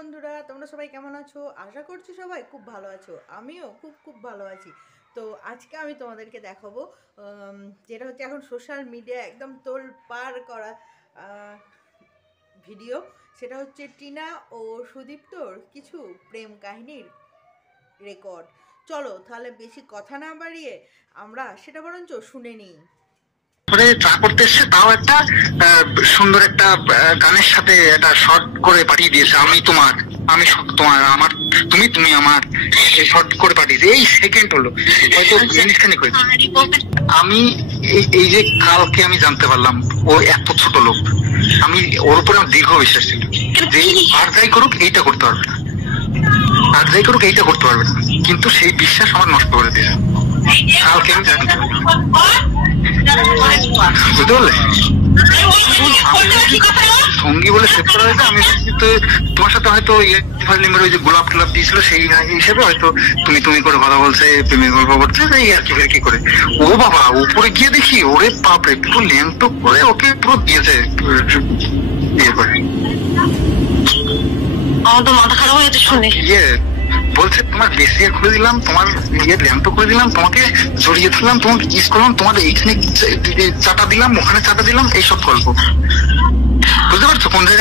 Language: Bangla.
বন্ধুরা, তোমরা সবাই কেমন আছো? আশা করছি সবাই খুব ভালো আছো। আমিও খুব খুব ভালো আছি। তো আজকে আমি তোমাদেরকে দেখাবো যেটা হচ্ছে এখন সোশ্যাল মিডিয়া একদম তোলপাড় করা ভিডিও। সেটা হচ্ছে টিনা ও সুদীপ্তর কিছু প্রেম কাহিনীর রেকর্ড। চলো তাহলে বেশি কথা না বাড়িয়ে আমরা সেটা বরঞ্চ শুনে নিই। চা করতে এসছে, তাও একটা সুন্দর একটা গানের সাথে একটা শর্ট করে পাঠিয়ে দিয়েছে। আমি তোমার, আমি তোমার, আমার তুমি, তুমি আমার, শর্ট করে পাঠিয়েছে। এই সেকেন্ড হলো, হয়তো মিনিটখানেক হয়েছে। আমি এই যে কালকে আমি জানতে পারলাম ও এত ছোট লোক। আমি ওর উপরে আমার দীর্ঘ বিশ্বাস ছিল যে আর যাই করুক এইটা করতে পারবে না, আর যাই করুক এইটা করতে পারবে না, কিন্তু সেই বিশ্বাস আমার নষ্ট করে দিয়েছে। কালকে আমি জানতে পারলাম, বুঝতে পারলে? সঙ্গী বলে সেভ করা হয়েছে। আমি তো তোমার সাথে হয়তো ওই যে গোলাপ টোলাপ দিয়েছিল সেই হিসেবে হয়তো তুমি তুমি করে কথা বলছে, প্রেমের গল্প করছে, এই আর কি কি করে। ও বাবা, উপরে গিয়ে দেখি ওরে বাপরে পুরো ল্যাংটো করে ওকে পুরো দিয়েছে ইয়ে করে। আমার তো মাথা খারাপ হয়ে যাচ্ছে শুনে। ইয়ে বলছে তোমার বেশি খুলে দিলাম, তোমার ইয়ে ল্যাম্প করে দিলাম, তোমাকে জড়িয়ে দিলাম, তোমাকে কিস করলাম, তোমার এইখানে চাটা দিলাম, ওখানে চাটা দিলাম, এইসব গল্প। বুঝতে পারছো কোন জায়গায়